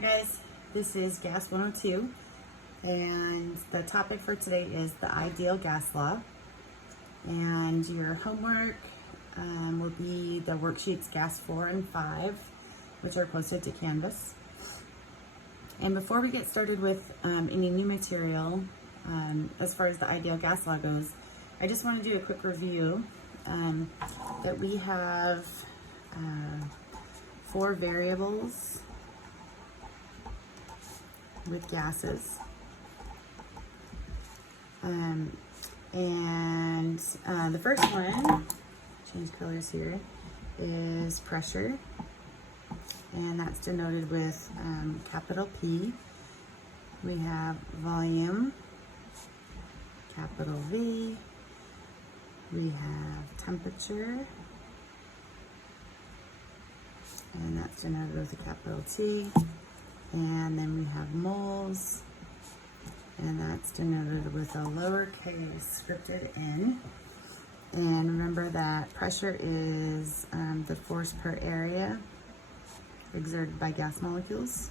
Hi guys, this is Gas 102, and the topic for today is the ideal gas law. And your homework will be the worksheets Gas 4 and 5, which are posted to Canvas. And before we get started with any new material, as far as the ideal gas law goes, I just want to do a quick review that we have 4 variables with gases. The first one, change colors here, is pressure, and that's denoted with capital P. We have volume, capital V. We have temperature, and that's denoted with a capital T. And then we have moles, and that's denoted with a lowercase scripted n. And remember that pressure is the force per area exerted by gas molecules.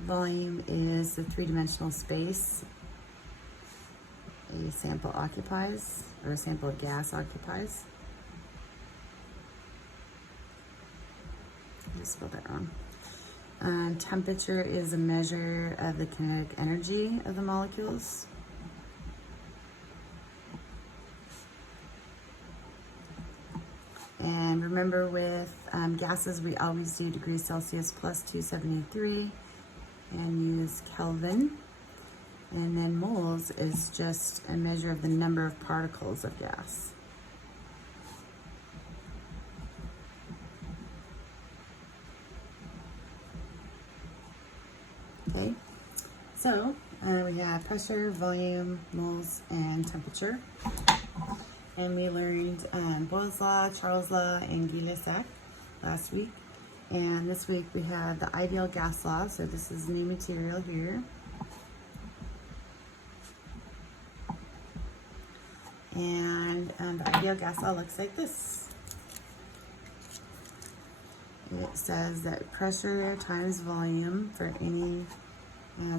Volume is the three-dimensional space a sample occupies, or a sample of gas occupies. I just spelled that wrong. Temperature is a measure of the kinetic energy of the molecules. And remember, with gases, we always do degrees Celsius plus 273 and use Kelvin. And then moles is just a measure of the number of particles of gas. Okay, so we have pressure, volume, moles, and temperature. And we learned Boyle's law, Charles' law, and Gay-Lussac last week. And this week we have the ideal gas law. So this is new material here. And the ideal gas law looks like this. It says that pressure times volume for any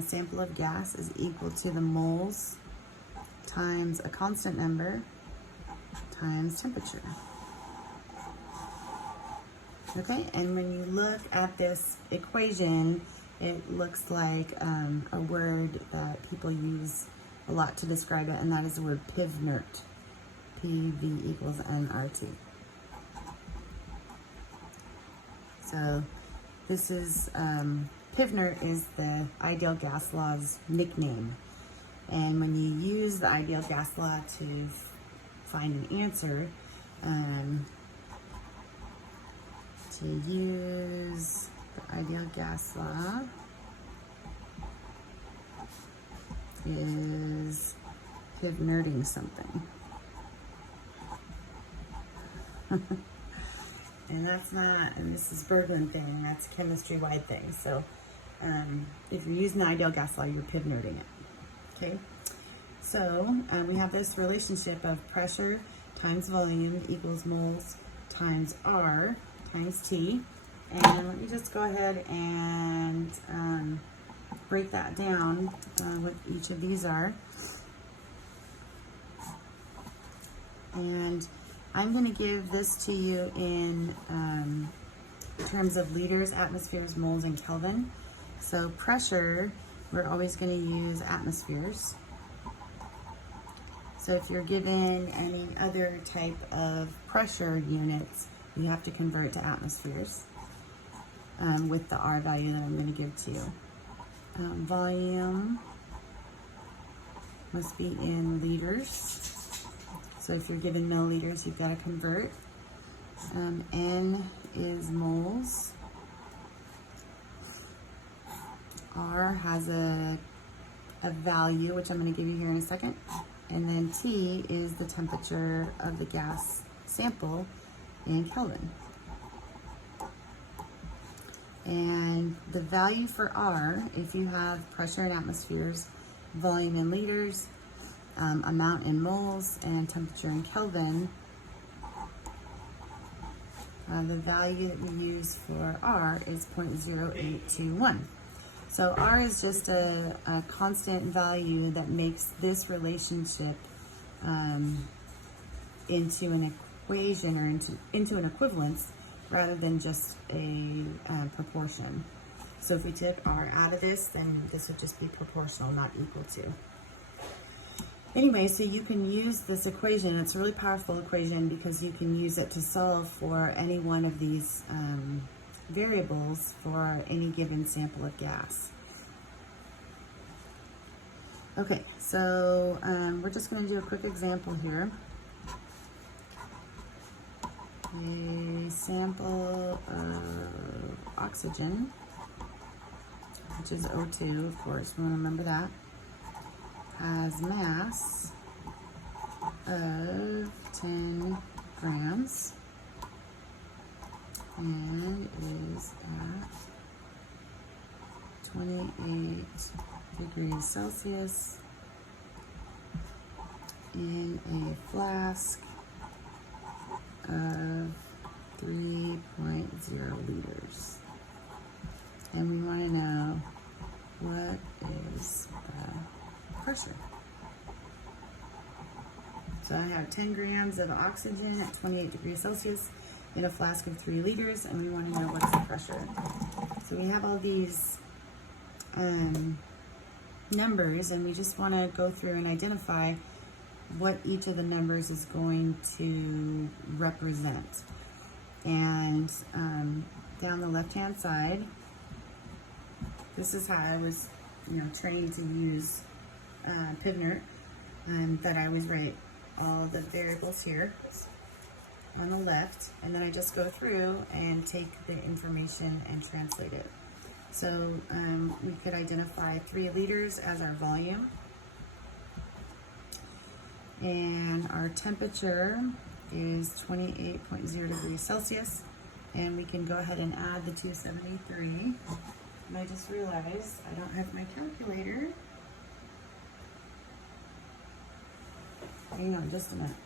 sample of gas is equal to the moles times a constant number times temperature. Okay, and when you look at this equation, it looks like a word that people use a lot to describe it, and that is the word pivnert. PV equals nRT. So this is, pivnert is the ideal gas law's nickname. And when you use the ideal gas law to find an answer, to use the ideal gas law is pivnerting something. And that's not, and this is Berglund thing, that's a chemistry-wide thing. So if you're using the ideal gas law, you're pivnerting it. Okay, so we have this relationship of pressure times volume equals moles times R times T. And let me just go ahead and break that down, what each of these are. And I'm going to give this to you in terms of liters, atmospheres, moles, and Kelvin. So pressure, we're always going to use atmospheres. So if you're given any other type of pressure units, you have to convert to atmospheres with the R value that I'm going to give to you. Volume must be in liters. So if you're given milliliters, you've got to convert. N is moles. R has a value, which I'm going to give you here in a second. And then T is the temperature of the gas sample in Kelvin. And the value for R, if you have pressure in atmospheres, volume in liters, amount in moles, and temperature in Kelvin, The value that we use for R is 0.0821. So R is just a constant value that makes this relationship into an equation or into an equivalence rather than just a proportion. So if we took R out of this, then this would just be proportional, not equal to. Anyway, so you can use this equation. It's a really powerful equation because you can use it to solve for any one of these variables for any given sample of gas. Okay, so we're just going to do a quick example here. A sample of oxygen, which is O2, of course, we want to remember that, has mass of 10 grams and is at 28 degrees Celsius in a flask of 3.0 liters. And we want to know what is the pressure. So I have 10 grams of oxygen at 28 degrees Celsius in a flask of 3 liters, and we want to know what's the pressure. So we have all these numbers, and we just want to go through and identify what each of the numbers is going to represent. And down the left-hand side, this is how I was, trained to use Pivnert, that I always write all the variables here on the left, and then I just go through and take the information and translate it. So we could identify 3 liters as our volume, and our temperature is 28.0 degrees Celsius, and we can go ahead and add the 273. And I just realized I don't have my calculator. Hang on just a minute.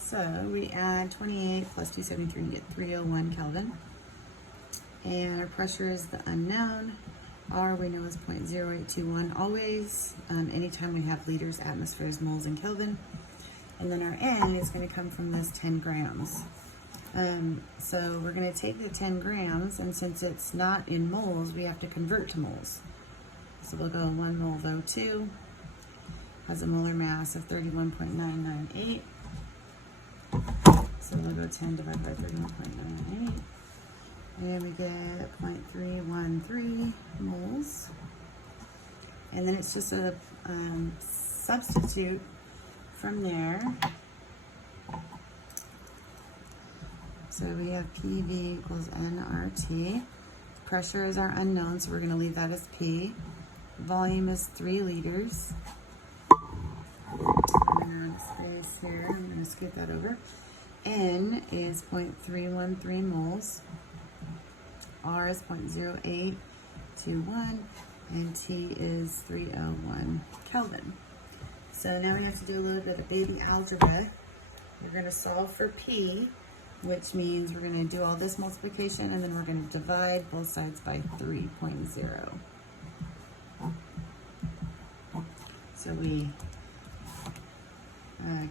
So we add 28 plus 273 and get 301 Kelvin. And our pressure is the unknown. R we know is 0.0821 always, anytime we have liters, atmospheres, moles, and Kelvin. And then our N is going to come from this 10 grams. So we're going to take the 10 grams, and since it's not in moles, we have to convert to moles. So we'll go 1 mole of O2 has a molar mass of 31.998. So we'll go 10 divided by 31.998. And we get 0.313 moles. And then it's just a substitute from there. So we have PV equals nRT. Pressure is our unknown, so we're going to leave that as P. Volume is 3 liters. And this here, I'm going to scoot that over. N is 0.313 moles. R is 0.0821, and T is 301 Kelvin. So now we have to do a little bit of baby algebra. We're going to solve for P, which means we're going to do all this multiplication, and then we're going to divide both sides by 3.0. So we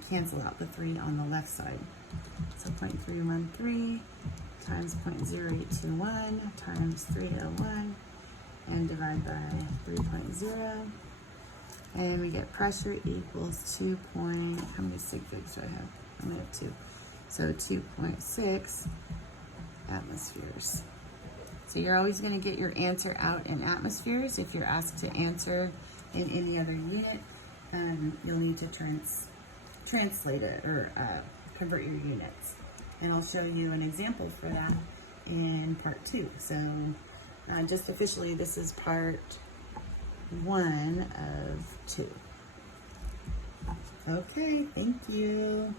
cancel out the 3 on the left side. So 0.313 times 0.0821 times 301 and divide by 3.0. And we get pressure equals 2 point, how many sig figs do I have? I only have 2. So 2.6 atmospheres. So you're always going to get your answer out in atmospheres. If you're asked to answer in any other unit, you'll need to translate it or convert your units. And I'll show you an example for that in part 2. So just officially, this is part 1 of 2. Okay, thank you.